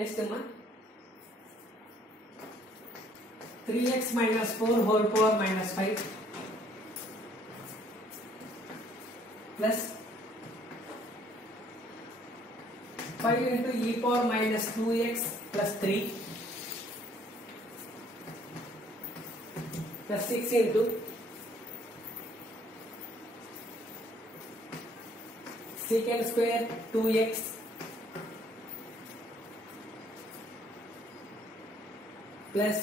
Next అమ్మా 3x minus 4 whole power minus 5 plus 5 into e power minus 2x plus 3 plus 6 into secant square 2x plus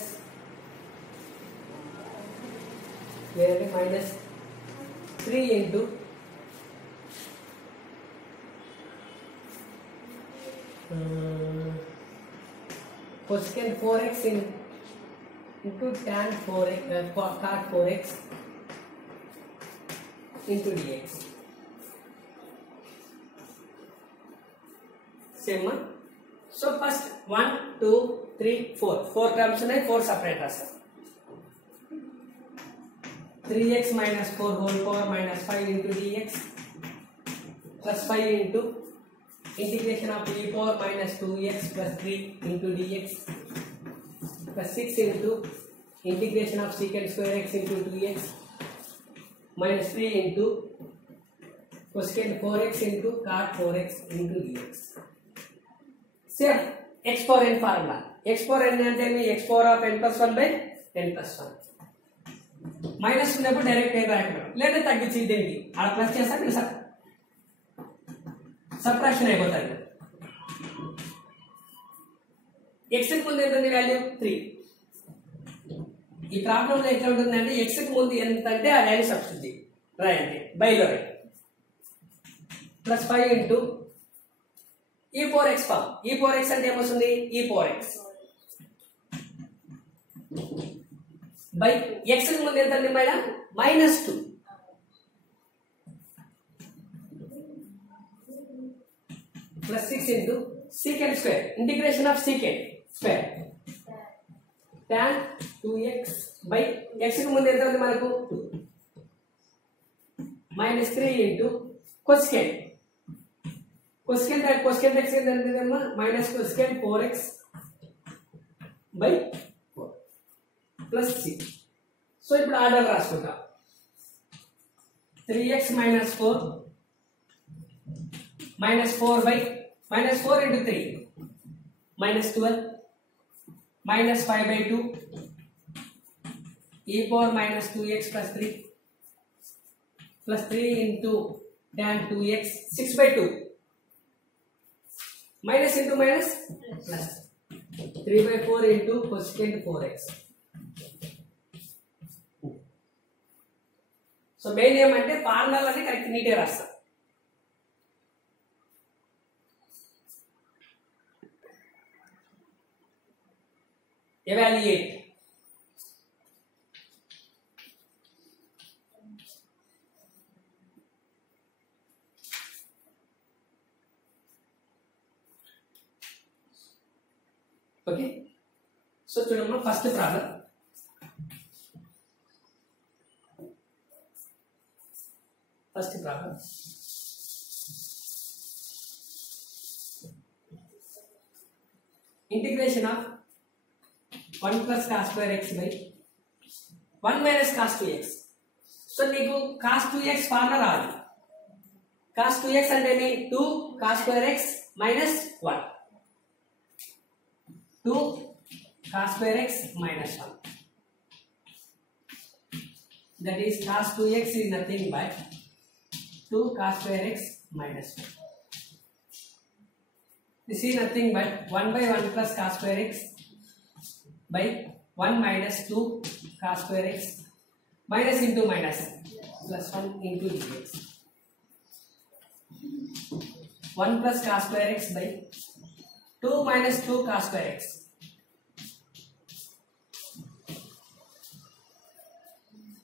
minus 3 into cosecant 4x into tan 4x cot 4x into dx. Same one. So first 1, 2, 3, 4 terms ఉన్నాయి 4 separators. 3x minus 4 whole power minus 5 into dx plus 5 into integration of e power minus 2x plus 3 into dx plus 6 into integration of secant square x into 2x minus 3 into cosecant 4x into cot 4x into dx. Same x power n formula. X power n అంటే x power of n plus 1 by n plus 1. Minus ఉన్నప్పుడు direct ఏ రాయడం లేదా తగ్గించి దీనికి అలా plus చేస్తాక subtraction అయిపోతుంది. X కి ముందు ఎంత ఉంది వాల్యూ 3. ఈ ప్రాబ్లంలో ఎట్లా ఉంటుందంటే ఎక్స్ కి ముందు ఎంత అంటే ఆ వాల్యూ సబ్స్టిట్యూట్ రాయండి బైలో ప్లస్ 5 ఇంటూ ఈ 4x ఫామ్. ఈ 4x అంటే ఏమొస్తుంది ఈ 4x బై x కి ముందు ఎంత ఉంది madam -2 plus 6 into secant square integration of secant square tan 2x by x కి ముందు ఎంత ఉంది మనకు 2 -3 ఇంటూ cosecant x ఎంత ఉంటుందమ్మా -cosecant 4x by 4 plus 6. So ఇప్పుడు ఆర్డర్ రాసుకుంటాం 3x minus 4 minus 4 by minus 4 into 3 minus 12 minus 5 by 2 e power minus 2x plus 3 plus 3 into tan 2x 6 by 2 minus into minus plus 3 by 4 into cosecant 4x. So main ఏమంటే ఫార్ములాలని correct నీట్గా రాస్తాం. Evaluate okay. So చూడమ్మా first problem integration of 1 plus cos square x by 1 minus cos 2x. So నీకు cos 2x formula రావాలి. cos 2x అంటే 2 cos square x minus 1 2 cos square x minus 1. That is cos 2x is nothing but 2 cos square x minus 1. This is nothing but 1 by 1 plus cos square x by 1 minus 2 cos square x minus into minus plus 1 into dx. 1 plus cos square x by 2 minus 2 cos square x.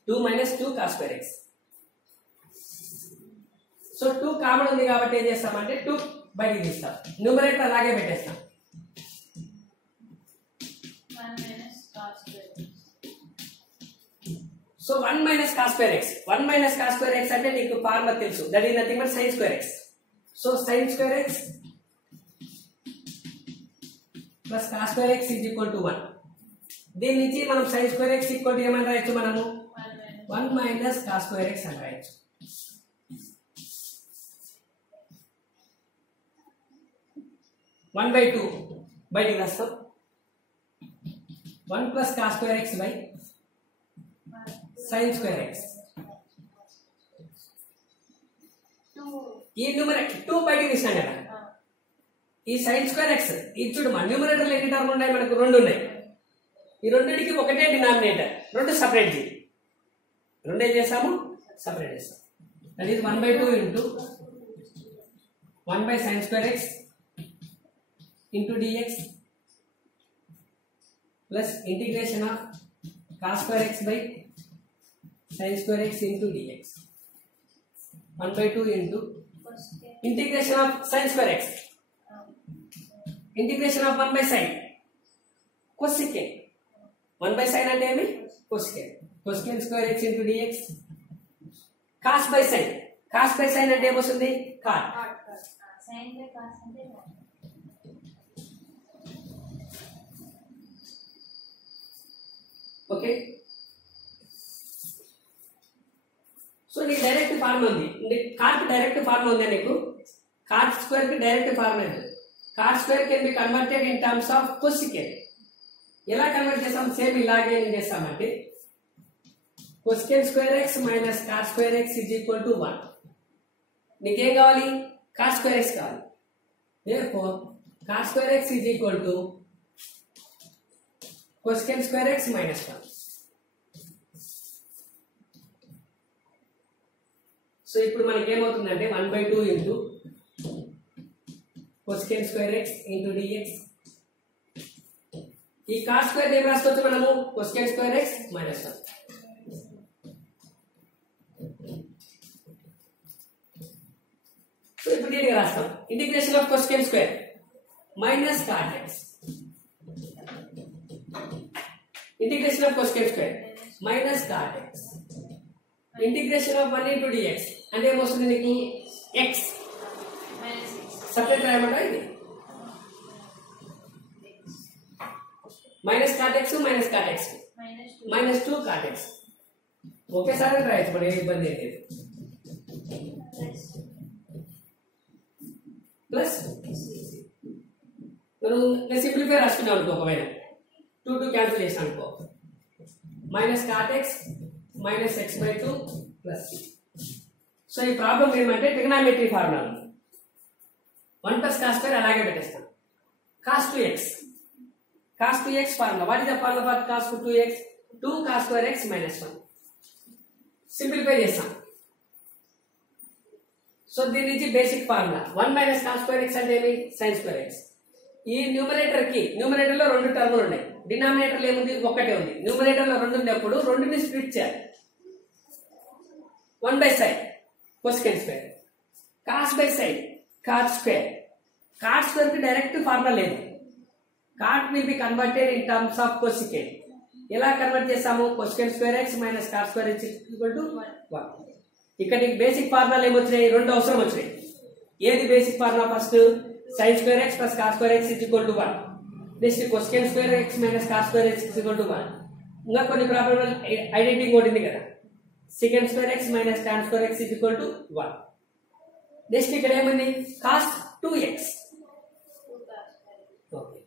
2 minus 2 cos square x. So 2 common ఉంది కాబట్టి ఏం చేస్తామంటే 2 బయటికి తీస్తాం. Numerator అలాగే పెట్టేస్తాం. 1 minus cos square x. So 1 minus cos square x. 1 minus cos square x అంటే నీకు ఫార్ములా తెలుసు. That is nothing but sin square x. So sin square x plus cos square x is equal to 1. దీని నుంచి మనం sign square X equal to ఏమని రాయొచ్చు మనము 1 minus cos square X అని రాయొచ్చు. వన్ బై టూ బయటికి రాస్తాం 1 plus cos square x by sine square X. ఈ న్యూమరేటర్ 2 బయటికి తీసాం కదా, ఈ సైన్ స్క్వేర్ ఎక్స్ ఇది చూడు మన న్యూమరేటర్లో ఎన్ని టర్మ్ ఉన్నాయి, మనకు 2 ఉన్నాయి. ఈ రెండింటికి ఒకటే డినామినేటర్, 2 సపరేట్ చేయి. 2 ఏం చేసాము సపరేట్ చేస్తాం. That is 1/2 into 1 by sine square x into dx plus integration of cos square x by sine square x into dx. 1/2 into integration of sine square x integration of 1 by sine cosecant. 1 by sine అంటే ఏమి cosecant. Cosecant square x into dx. Cos by sine, cos by sine అంటే ఏమొస్తుంది cot. Okay, so నీకు direct formula ఉంది, cot direct formula ఉంది నీకు. Cot square కి direct formula ఉంది. Cot square can be converted in terms of cosecant. ఎలా convert చేస్తాం, సేమ్ ఇలాగే ఏం చేస్తామంటే cosecant square x minus cot square x is equal to 1. నీకేం కావాలి, కాట్ స్క్వేర్ ఎక్స్ కావాలి. therefore cos square x is equal to cosecant square x minus 1. So ఇప్పుడు మనకి ఏమవుతుందంటే 1/2 into cosecant square x into dx. ఈ cos square ఏం రాసుకోవచ్చు మనము cosecant square x minus 1. So ఇప్పుడు దీనికి రాస్తాం integration of cosecant square minus cot x. Integration of cosecant square minus cot x. Integration of 1 into dx అంటే ఏమొస్తుంది నీకు x సపరేట్ రాయమంటా ఇది minus cot x minus cot x minus 2 cot x. ఒకేసారి రాయొచ్చు మరి ఏ ఇబ్బంది లేదు. ప్లస్ నేను సింప్లిఫై రాసుకున్నాను అనుకో, ఒకవేళ 2 క్యాన్సిల్ చేసాను అనుకో minus cot x minus x/2 plus 3. So ఈ ప్రాబ్లం ఏమంటే trigonometry formula 1 plus cos square అలాగే పెట్టేస్తాం. cos 2x formula. What is the formula for cos 2x? 2 cos square x minus 1. Simplify చేస్తాం. సో దీని నుంచి basic formula 1 minus cos square x అంటే ఏమి sin square x. ఈ numerator లో 2 టర్ములు ఉన్నాయి, డినామినేటర్ లో ఏముంది ఒకటే ఉంది. న్యూమరేటర్ లో 2 ఉన్నప్పుడు 2ని స్ప్లిట్ చేయాలి. 1 by sin cosecant square, cos by sin cot square. cot square కి డైరెక్ట్ ఫార్ములా లేదు. cot will be converted in terms of cosecant. ఎలా కన్వర్ట్ చేస్తాము cosecant square x minus cot square x equal to 1. ఇక్కడ నీకు basic ఫార్ములాలు ఏమొచ్చినాయి, 2 అవసరం వచ్చినాయి. ఏది basic formula? First sin square x plus cos square x is equal to 1. Next cosecant square x minus cot square x is equal to 1. ఇంకా కొన్ని problem identity code ఉంది కదా, secant square x minus tan square x is equal to 1. Next ఇక్కడ ఏముంది cos 2x. Okay,